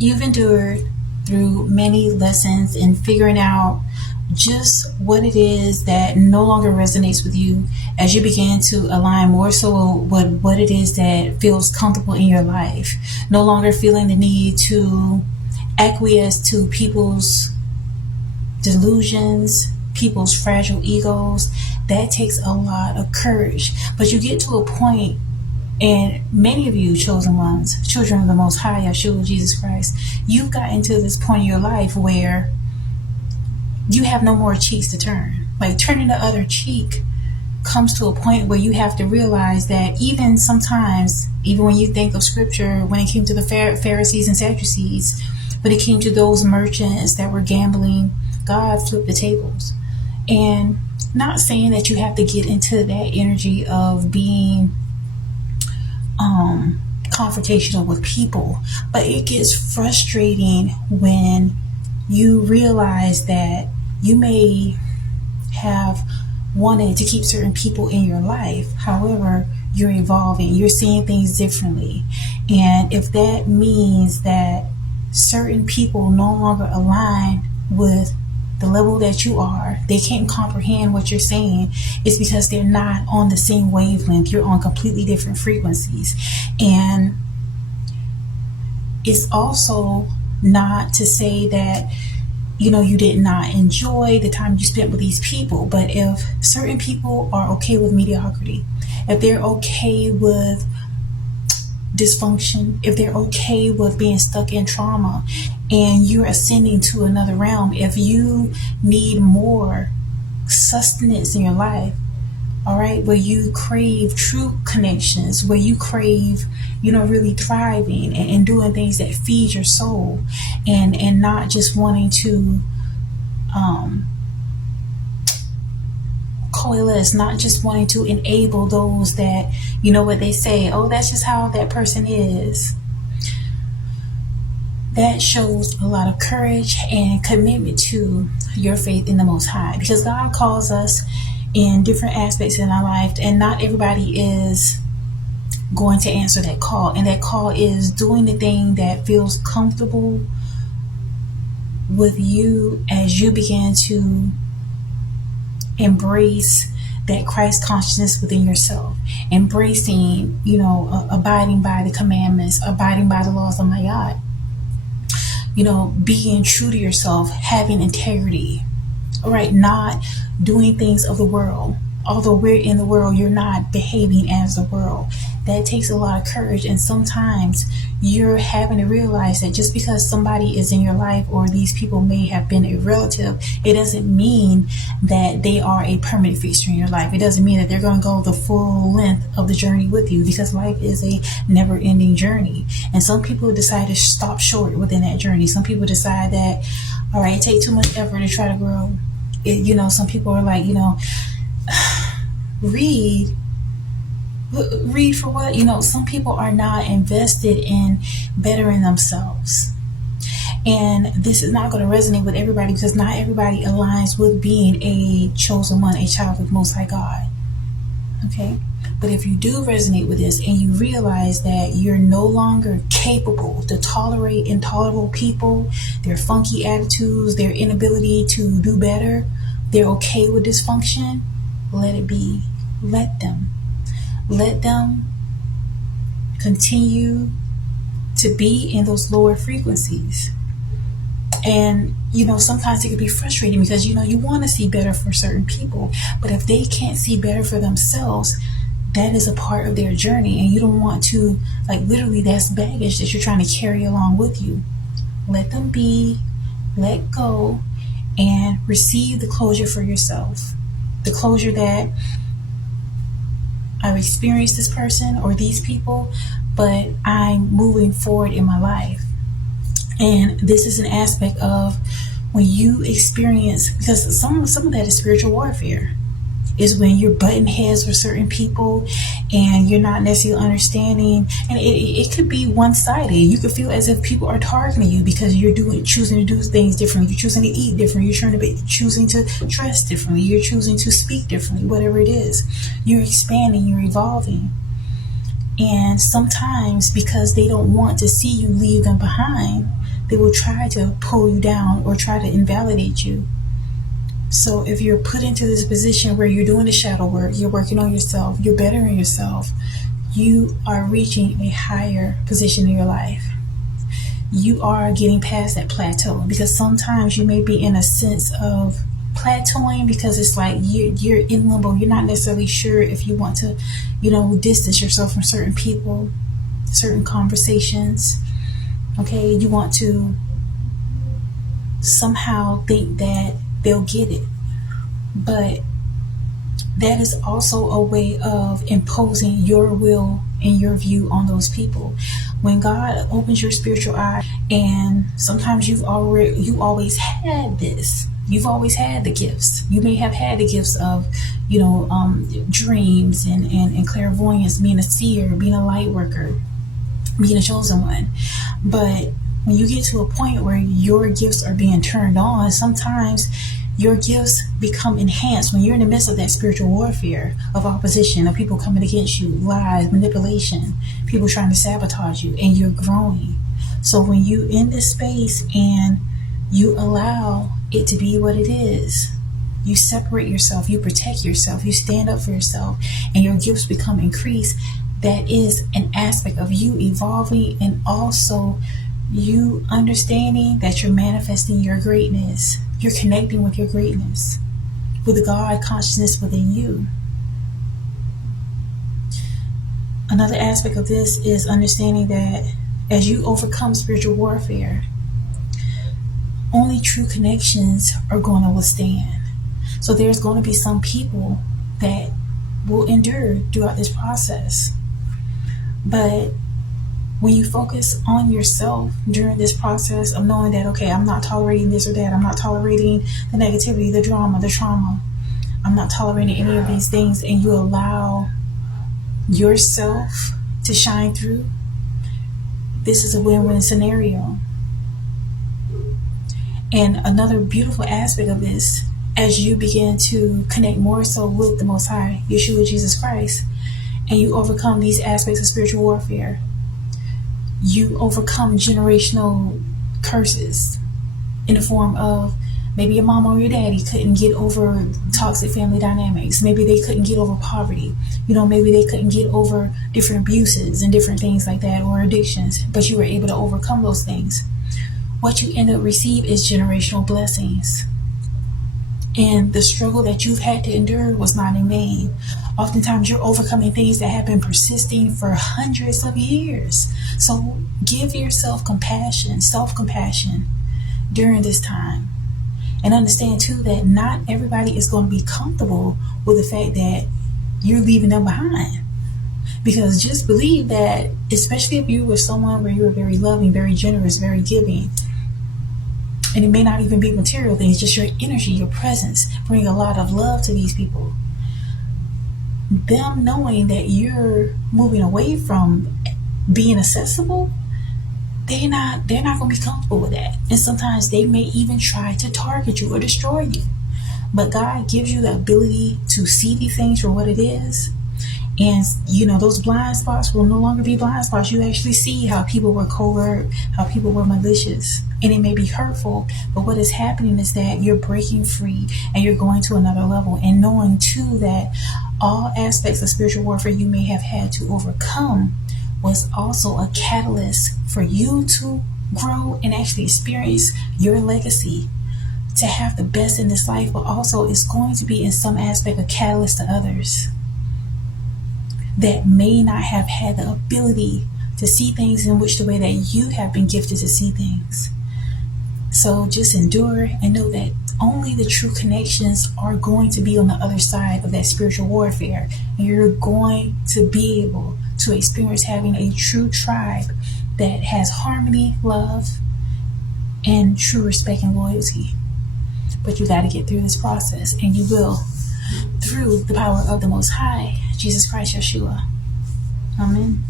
You've endured through many lessons in figuring out just what it is that no longer resonates with you as you begin to align more so with what it is that feels comfortable in your life. No longer feeling the need to acquiesce to people's delusions, people's fragile egos. That takes a lot of courage. But you get to a point, and many of you chosen ones, children of the Most High, Yeshua, Jesus Christ, you've gotten to this point in your life where you have no more cheeks to turn. Like turning the other cheek comes to a point where you have to realize that even sometimes, even when you think of scripture, when it came to the Pharisees and Sadducees, when it came to those merchants that were gambling, God flipped the tables. And not saying that you have to get into that energy of being confrontational with people, but it gets frustrating when you realize that you may have wanted to keep certain people in your life. However, you're evolving, you're seeing things differently. And if that means that certain people no longer align with the level that you are, they can't comprehend what you're saying, it's because they're not on the same wavelength. You're on completely different frequencies. And it's also not to say that you did not enjoy the time you spent with these people. But if certain people are okay with mediocrity, if they're okay with dysfunction, if they're okay with being stuck in trauma, and you're ascending to another realm, if you need more sustenance in your life, all right, where you crave true connections, where you crave, really thriving and doing things that feed your soul, and not just wanting to coalesce, not just wanting to enable those that, what they say, oh, that's just how that person is. That shows a lot of courage and commitment to your faith in the Most High, because God calls us in different aspects in our life, and not everybody is going to answer that call. And that call is doing the thing that feels comfortable with you as you begin to embrace that Christ consciousness within yourself, embracing, abiding by the commandments, abiding by the laws of Mayat, being true to yourself, having integrity, all right, not doing things of the world. Although we're in the world, you're not behaving as the world. That takes a lot of courage. And sometimes you're having to realize that just because somebody is in your life, or these people may have been a relative, it doesn't mean that they are a permanent fixture in your life. It doesn't mean that they're going to go the full length of the journey with you, because life is a never-ending journey. And some people decide to stop short within that journey. Some people decide that, all right, it takes too much effort to try to grow. Some people are like, read for what? Some people are not invested in bettering themselves. And this is not going to resonate with everybody, because not everybody aligns with being a chosen one, a child of the Most High God. Okay? But if you do resonate with this, and you realize that you're no longer capable to tolerate intolerable people, their funky attitudes, their inability to do better, they're okay with dysfunction, let it be. Let them. Let them continue to be in those lower frequencies. And, sometimes it can be frustrating, because, you want to see better for certain people. But if they can't see better for themselves, that is a part of their journey. And you don't want to, literally, that's baggage that you're trying to carry along with you. Let them be, let go, and receive the closure for yourself. The closure that I've experienced this person or these people, but I'm moving forward in my life. And this is an aspect of when you experience, because some of that is spiritual warfare, is when you're butting heads with certain people and you're not necessarily understanding. And it could be one-sided. You could feel as if people are targeting you because you're choosing to do things differently. You're choosing to eat differently. You're choosing to dress differently. You're choosing to speak differently. Whatever it is, you're expanding. You're evolving. And sometimes, because they don't want to see you leave them behind, They will try to pull you down or try to invalidate you. So if you're put into this position where you're doing the shadow work, you're working on yourself, you're bettering yourself, you are reaching a higher position in your life. You are getting past that plateau, because sometimes you may be in a sense of plateauing, because it's like you're in limbo. You're not necessarily sure if you want to, distance yourself from certain people, certain conversations. Okay, you want to somehow think that they'll get it, but that is also a way of imposing your will and your view on those people. When God opens your spiritual eye, and sometimes you always had this. You've always had the gifts. You may have had the gifts of, dreams and clairvoyance, being a seer, being a light worker, being a chosen one. But when you get to a point where your gifts are being turned on, sometimes your gifts become enhanced when you're in the midst of that spiritual warfare of opposition, of people coming against you, lies, manipulation, people trying to sabotage you, and you're growing. So when you in this space and you allow it to be what it is, you separate yourself, you protect yourself, you stand up for yourself, and your gifts become increased. That is an aspect of you evolving, and also you understanding that you're manifesting your greatness. You're connecting with your greatness, with the God consciousness within you. Another aspect of this is understanding that as you overcome spiritual warfare, only true connections are going to withstand. So there's going to be some people that will endure throughout this process. But when you focus on yourself during this process of knowing that, okay, I'm not tolerating this or that, I'm not tolerating the negativity, the drama, the trauma, I'm not tolerating any of these things, and you allow yourself to shine through, this is a win-win scenario. And another beautiful aspect of this, as you begin to connect more so with the Most High, Yeshua Jesus Christ, and you overcome these aspects of spiritual warfare, you overcome generational curses in the form of maybe your mama or your daddy couldn't get over toxic family dynamics. Maybe they couldn't get over poverty. Maybe they couldn't get over different abuses and different things like that, or addictions, but you were able to overcome those things. What you end up receive is generational blessings. And the struggle that you've had to endure was not in vain. Oftentimes you're overcoming things that have been persisting for hundreds of years. So give yourself compassion, self-compassion during this time. And understand too that not everybody is going to be comfortable with the fact that you're leaving them behind. Because just believe that, especially if you were someone where you were very loving, very generous, very giving, and it may not even be material things, just your energy, your presence, bring a lot of love to these people. Them knowing that you're moving away from being accessible, they're not going to be comfortable with that. And sometimes they may even try to target you or destroy you. But God gives you the ability to see these things for what it is. And, those blind spots will no longer be blind spots. You actually see how people were covert, how people were malicious. And it may be hurtful, but what is happening is that you're breaking free and you're going to another level. And knowing, too, that all aspects of spiritual warfare you may have had to overcome was also a catalyst for you to grow and actually experience your legacy, to have the best in this life, but also it's going to be in some aspect a catalyst to others that may not have had the ability to see things in which the way that you have been gifted to see things. So just endure and know that only the true connections are going to be on the other side of that spiritual warfare. And you're going to be able to experience having a true tribe that has harmony, love, and true respect and loyalty. But you got to get through this process, and you will, through the power of the Most High, Jesus Christ, Yeshua. Amen.